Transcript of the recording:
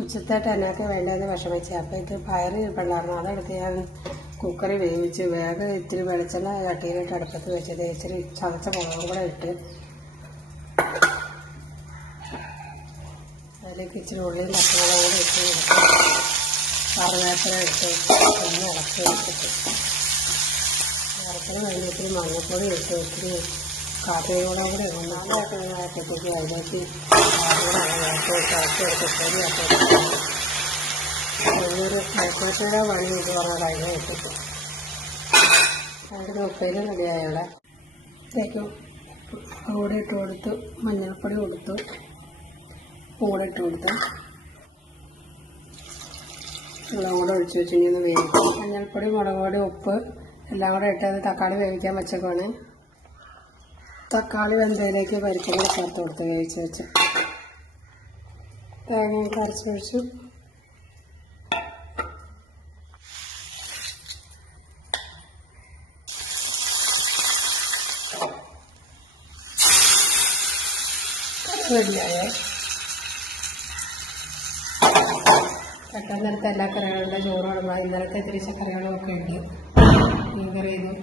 ഉച്ചത്തേട്ട് എന്നൊക്കെ വേണ്ടതെന്ന് വിഷമിച്ച്. അപ്പോൾ ഇത് പയർ ഇരിപ്പുണ്ടായിരുന്നു. അതെടുത്ത് ഞാൻ കുക്കറിൽ വേവിച്ച് വേഗം ഇത്തിരി വെളിച്ചെണ്ണ ചട്ടിയിലിട്ട് അടുപ്പത്ത് വെച്ചത് ഇച്ചിരി ചതച്ച മുളകും കൂടെ ഇട്ട് അതിലേക്ക് ഇച്ചിരി ഉള്ളിയും പച്ചമുളകും കൂടെ ഇട്ട് കൊടുത്ത് കറിവേപ്പില ഇട്ട് ഒന്ന് ഇളക്കി വെച്ചിട്ട് ഇറക്കുന്ന കഴിഞ്ഞ് ഇത്തിരി മഞ്ഞൾപ്പൊടി ഇട്ട് ഇത്തിരി കാപ്പിയോടെ കൂടെ നന്നായിട്ട് ആയപ്പോഴത്തേക്ക് അതിലേക്ക് ഇളക്കി എടുത്ത് ഒരു മൈക്രോട്ടയുടെ പണി ഇത് പറഞ്ഞാൽ അതിനെ വെച്ചിട്ട് അതിൻ്റെ ഉപ്പേരി റെഡിയായുള്ള ഇതിലേക്ക് കൂടെ ഇട്ട് കൊടുത്തു, മഞ്ഞൾപ്പൊടി കൊടുത്തു, കൂടെ ഇട്ട് കൊടുത്തു, വെള്ളം കൂടെ ഒഴിച്ച് വെച്ച് ഇനി ഒന്ന് വേവിക്കും. മഞ്ഞൾപ്പൊടി, മുളക് പൊടി, ഉപ്പ് എല്ലാം കൂടെ ഇട്ടത് തക്കാളി വേവിക്കാൻ വെച്ചേക്കാണ്. തക്കാളി വെന്തതിലേക്ക് പരിപ്പും കൂടെ ചേർത്ത് കൊടുത്ത് വേവിച്ച് വെച്ച് തേങ്ങയൊക്കെ അരച്ചൊഴിച്ചു. റെഡിയായോ? പെട്ടെന്നെടുത്ത എല്ലാ കറികളുടെ ചോറ് ഇടുമ്പോൾ ഇന്നലത്തെ ഇത്തിരി കറികളും ഒക്കെ ഉണ്ട്. മീൻ കറി ചെയ്തു.